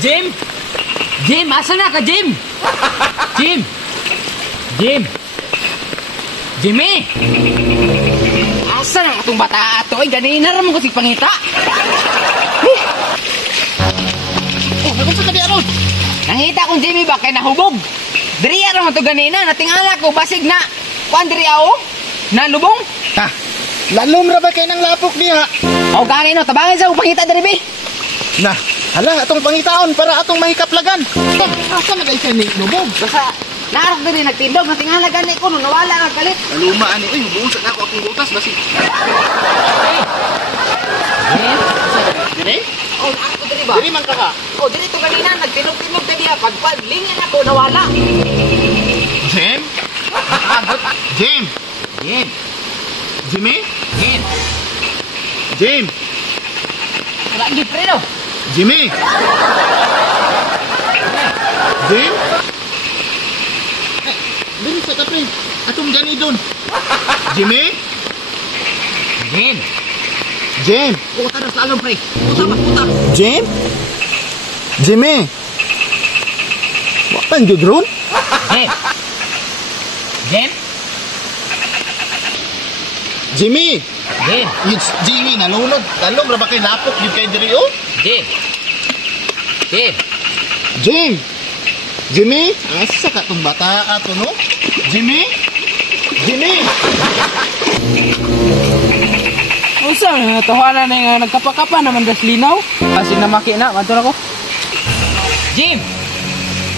Jim? Jim, asa na ka, Jim? Jim? Jim? Jimmy? Asa na itong bata ato? Ay, ganina naman ko si pangita. Oh, nagunsa ka di aron. Nangita kong Jimmy ba kay nahubog? Diriya naman ito ganina. Natingala ko, basig na. Kuan diriya o? Nalubong? Ha? Lalom ra ba kay nang lapok diha? O gangin o, tabangin sa kong pangita diribi. Na, hala atong pangitaon para atong mahikaplagan. Asa na kay siya ni lubog? Basta, naarok diri nagtindog. Natingala gani ko, no, nawala ang kalit. Luma ani, uy, buusan ako akong butas basig. Dire? Oh, ako diri ba? Dire man ka ka. Oh, diri to ganina. Nagtinog-tinog ka diya. Pagpaglingan ako, nawala. Jim? Agot. Jim? Jim. Jimmy? Jim. Jim? Wala, gipre no. Jimmy? Jim? Dili sa kapre. Atong gani doon. Jimmy? Jim. Jim? Puta na sa along, pre. Puta, puta. Jim? Jimmy? Wapan jud ron? Jim. Jim. Jimmy? Jim. It's Jimmy, nalunod. Lalom ra ba kay lapok yun kay diri oh? Jim. Jim. Jim? Jimmy? Asa ka tong bata ato no? Jimmy? Jimmy? Unsa na tahanan na nga nagkapakapa naman das linaw. Kasi namaki na, mantul ako. Jim.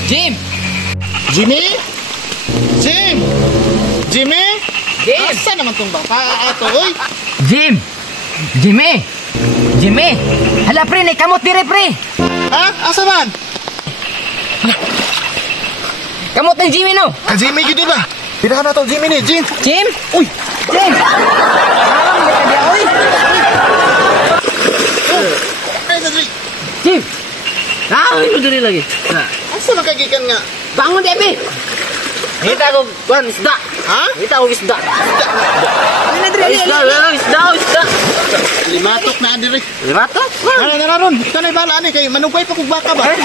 Jim. Jimmy? Jim? Jimmy? Jim. Asa naman tong bata ato oy? Jim. Jimmy. Jimmy. Hala pre, nay kamot dire pre. Ha? Asa man? Kamot ng Jimmy no. Ka Jimmy gid ba? Pirahan na to Jimmy ni, Jim. Jim. Uy. Jim. Alam ka dia oy. Ay dali. Jim. Ah, ito dire lagi. Na. Asa man kagikan nga? Bangun dia be. Kita ko kuan isda. Ha? Kita ko isda. Ini dire isda. Limatok na diri. Limato? Ano na ron? Kanay bala ani kay manugay pa kog baka ba? Ali.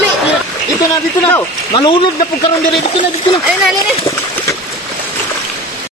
Ali, dito na. Malulod na pug karon diri dito na. Ayun na, ali.